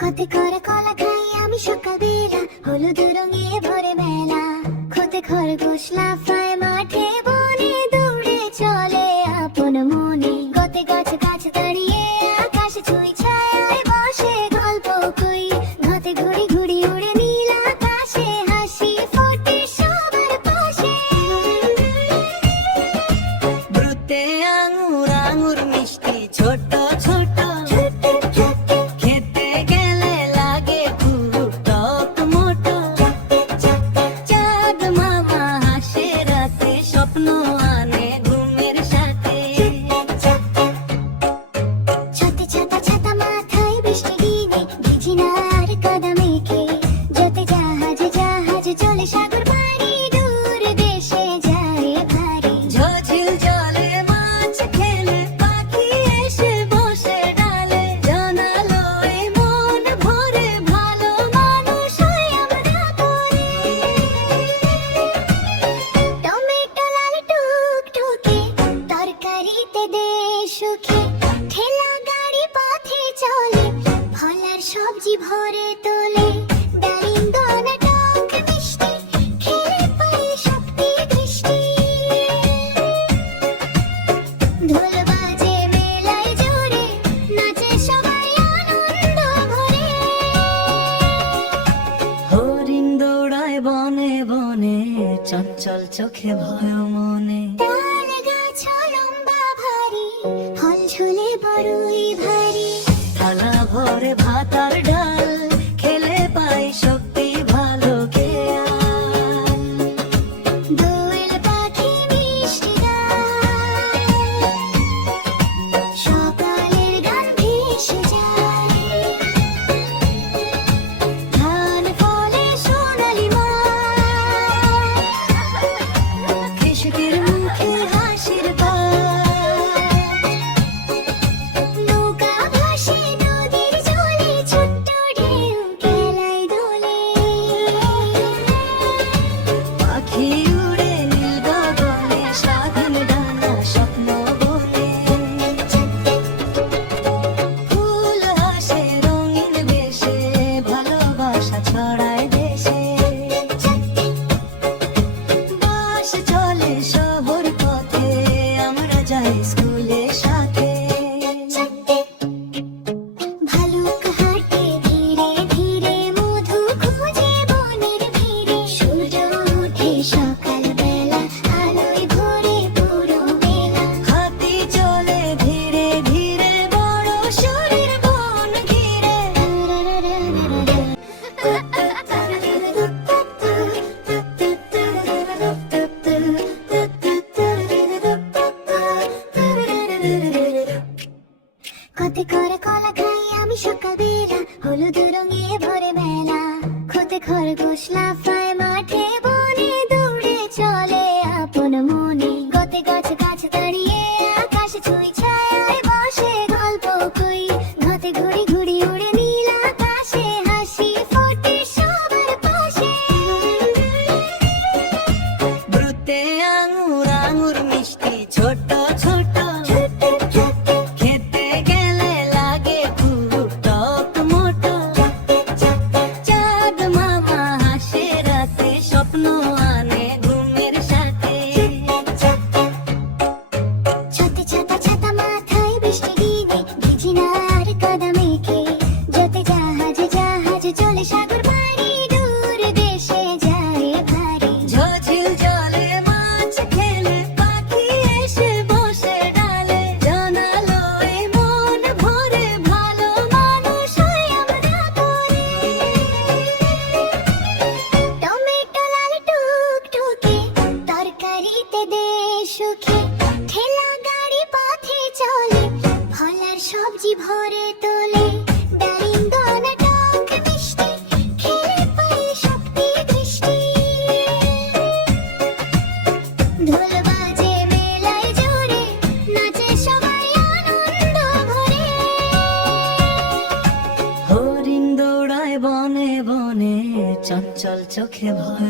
কতে করে কলা খাই আমি সকালবেলা, হলুদ রঙে ভরে মেলা। খতে খরগোশ লাফায় মাঠে বনে, দৌড়ে চলে আপন মনে। গতে গাছ গাছ দাঁড়িয়ে আকাশ ছুঁই ছায়ায় বসে গল্প কই। ঘতে ঘুড়ি ঘুড়ি উড়ে নীল আকাশে, হাসি ফোটে সবার পাশে। ব্রুতে আঙুর আঙুর মিষ্টি ছোট ছোট, সবজি ভরে তোলে ডালিম দানা টক মিষ্টি, খেলে পাই শক্তি দৃষ্টি। ঢোল বাজে মেলায় জোরে, নাচে সবাই আনন্দ ভরে। হরিণ দৌড়ায় বনে বনে, চঞ্চল চোখে ভয় মনে। তাল গাছ লম্বা ভারী, ফল ঝুলে বড়ই ভারী। থালা ভরে ভাত আর ডাল, খেলে পাই শক্তি ভালো খেয়াল। দোয়েল পাখি মিষ্টি গায়, সকালের গান ভেসে যায়। ধান ফলে সোনালি মাঠ, কৃষকের মুখে হাসির পাট। নৌকা ভাসে নদীর জলে, ছোট্ট ঢেউ খেলায় দোলে। পাখি উড়ে নীল গগনে, স্বাধীন ডানা স্বপ্ন বনে। ফুল হাসে রঙিন বেশে, ভালোবাসা ছড়ায় দেশে। বাস চলে শহর পথে, আমরা যাই স্কুলের সাথে। ভালুক হাঁটে ধীরে ধীরে, মধু খুঁজে বনের ভিড়ে। সূর্য ওঠে সকালবেলা, আলোয় ভরে পুরো মেলা। হাতি চলে ধীরে ধীরে, বড় শরীর বন ঘিরে। কতে করে কলা খাই আমি সকালবেলা, হলুদ রঙে ভরে মেলা। খতে খরগোশ লাফায় মাঠে বনে, দৌড়ে চলে আপন মনে। গতে গাছ গাছ দাঁড়িয়ে আকাশ ছুঁই ছায়ায় বসে গল্প কই। ঘতে ঘুড়ি ঘুড়ি উড়ে নীল আকাশে, হাসি ফোটে সবার পাশে। ব্রুতে আঙুর আঙুর মিষ্টি ছোট ছোট, খেতে গেলে লাগে খুব টক মোটো। চাঁদ মামা হাসে রাতে, স্বপ্ন আনে ঘুমের সাথে। ছাতে ছাতা ছাতা মাথায় বৃষ্টি দিনে, ভিজি না আর কাদা মেখে। যেতে জাহাজ জাহাজ চলে সাগর পাড়ি, দূর দেশে যায় ভারী। ঝিল জলে মাছ খেলে, পাখি এসে বসে ডালে। জানালো এই মন ভরে, ভালো মানুষ হই আমরা করে। টমেটো লাল টুকটুকে, তরকারিতে দে সুখে। ঠেলা গাড়ি পথে চলে, ফল আর সবজি ভরে তোলে। ডালিম দানা টক মিষ্টি, খেলে পাই শক্তি দৃষ্টি। ঢোল বাজে মেলায় জোরে, নাচে সবাই আনন্দ ভরে। হরিণ দৌড়ায় বনে বনে, চঞ্চল চোখে ভয়